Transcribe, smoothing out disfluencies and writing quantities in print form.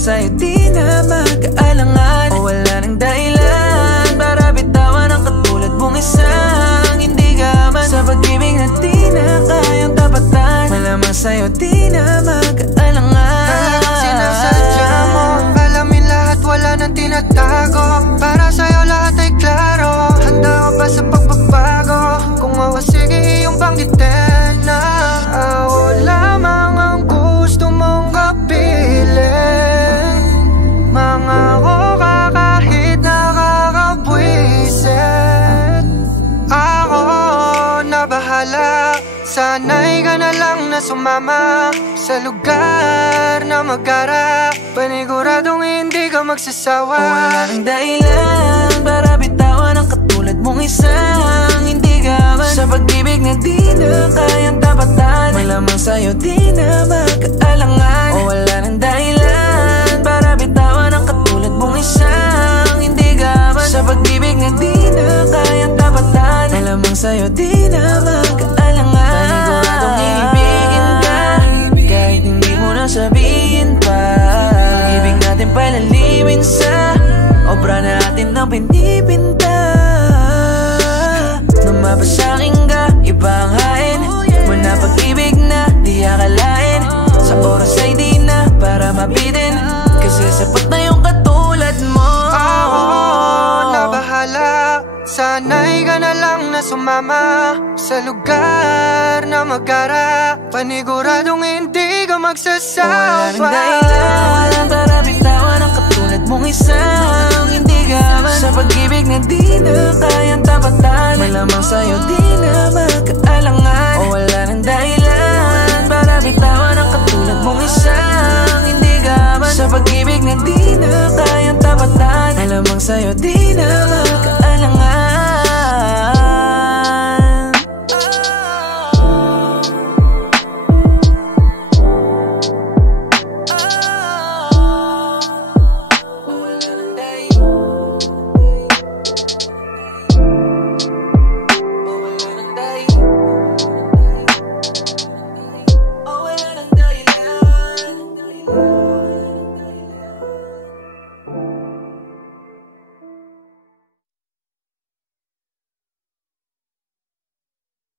sa'yo di na mag-aalangan, o wala nang dahilan para bitawan ang katulad mong isang hindi gaman. Sa pag-ibig na di na kayang tapatan, malamang sa'yo di na mag-aalangan. Talagang sinasadya mo, alamin lahat, wala nang tinatago. Para sa'yo lahat ay klaro, handa ka ba sa pagbabago? Kung awa sige iyong banggitin na ako lamang ang gusto mong kapiling. Mangako ka kahit nakakapwisit. Ako na bahala, sanay ka na lang na sumama sa lugar na mag-ara. Paniguradong hindi ka magsasawa. Wala nang dahilan para bitawan ang katulad mong isang hindi gaman. Sa pag-ibig na di na kayang tapatan, malamang sa'yo di na mag-aalangan, o wala nang dahilan para bitawan ang katulad mong isang hindi gaman. Sa pag-ibig na di na kayang tapatan, malamang sa'yo di na mag-aalangan. Paniguradong ibigin ka kahit hindi mo na sabihin pa. Pag-ibig natin palalimin sa obra natin ng pinipinta. Nung mapasangin ka, iba ang hain mo na pag-ibig na di akalain. Sa oras ay di na para mabitin, kasi sapat na yung katulad mo. Ako na bahala, sanay ka na lang na sumama sa lugar na mag-ara. Paniguradong hindi ka magsasawa. Wala nang dahilan para bitawan ang katulad mong isang hindi gaman. Sa pag-ibig na di na kayang tapatan, malamang sa'yo di na mag-aalangan, o wala nang dahilan para bitawan ang katulad mong isang hindi gaman. Sa pag-ibig na di na kayang tapatan, malamang sa'yo di na mag-aalangan.